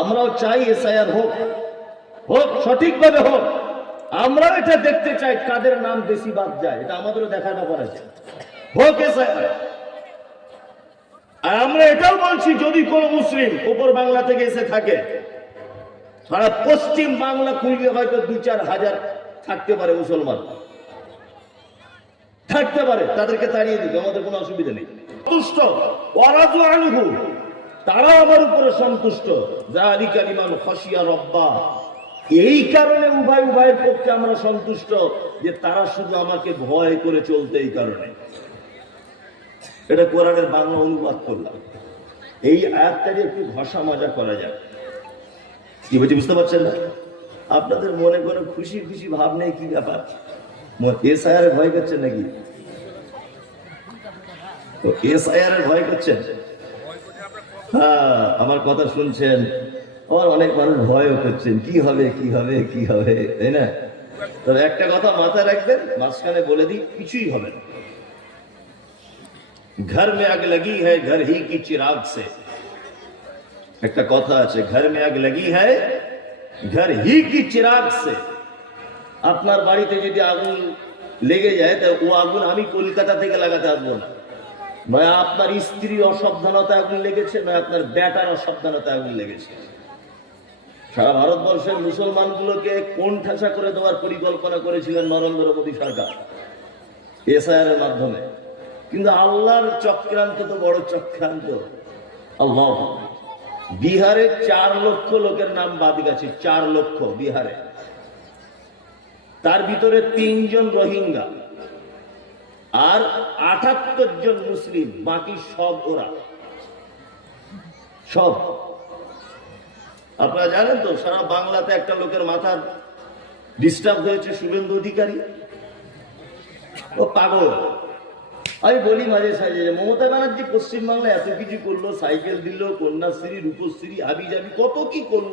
আমরাও চাই এসআইআর হোক, হোক সঠিকভাবে হোক। আমরাও এটা দেখতে চাই কাদের নাম বেশি বাদ যায়, এটা আমাদেরও দেখার ব্যাপার আছে। হোক এসআইআর। আর আমরা এটাও বলছি, যদি কোন মুসলিম উপর বাংলা থেকে এসে থাকে, সারা পশ্চিম বাংলা খুললে হয়তো 2-4 হাজার থাকতে পারে, মুসলমান থাকতে পারে, তাদেরকে তাড়িয়ে দিবে, আমাদের কোনো অসুবিধা নেই। সন্তুষ্ট ওয়ারাজু আনহু, তারাও আমার উপরে সন্তুষ্ট। যালিকা লিমান খাশিয়া রাব্বা, এই কারণে উভয় উভয়ের পক্ষে আমরা সন্তুষ্ট যে তারা শুধু আমাকে ভয় করে চলতে, এই কারণে। এটা কোরআনের বাংলা অনুবাদ করলাম। এই আয়াতটাকে একটু ভাষা মজা করা যায়, কি বলছি বুঝতে পারছেন না? আপনাদের মনে কোনো খুশি খুশি ভাব নেই, কি ব্যাপার? এসআইআর ভয় করছেন নাকি? এসআইআর ভয় করছেন? হ্যাঁ, আমার কথা শুনছেন। আমার অনেক মানুষ ভয়ও করছেন, কি হবে কি হবে কি হবে, তাই না? তবে একটা কথা মাথায় রাখবেন, মাঝখানে বলে দিই, কিছুই হবে না। ঘর মে আগ লাগি হ্যায় ঘর হি কি চিরাগ সে, একটা কথা আছে, ঘর মে আগ লাগি হ্যায় ঘর হি কি চিরাগ সে। আপনার বাড়িতে যদি আগুন লেগে যায়, তা ও আগুন আমি কলকাতা থেকে লাগাতে আসবো না। নয় আপনার স্ত্রীর অসাবধানতা আগুন লেগেছে, নয় আপনার বেটার অসাবধানতা আগুন লেগেছে। সারা ভারতবর্ষের মুসলমানগুলোকে কোন ঠাসা করে দেওয়ার পরিকল্পনা করেছিলেন নরেন্দ্র মোদী সরকার এসআইআর এর মাধ্যমে। কিন্তু আল্লাহর চক্রান্ত তো বড় চক্রান্ত। আল্লাহ, বিহারে 4 লক্ষ লোকের নাম বাদ গেছে, 4 লক্ষ বিহারে। তার ভিতরে 3 জন রোহিঙ্গা আর 78 জন মুসলিম, বাকি সব ওরা, সব। আপনারা জানেন তো, সারা বাংলাতে একটা লোকের মাথার ডিস্টার্ব হয়েছে, শুভেন্দু অধিকারী। ও পাগল। আমি বলি মাঝে সাঝে, মমতা ব্যানার্জি পশ্চিমবাংলায় এত কিছু করলো, সাইকেল দিল, কন্যাশ্রী, রূপশ্রী, হাবি জাবি, কত কি করলো,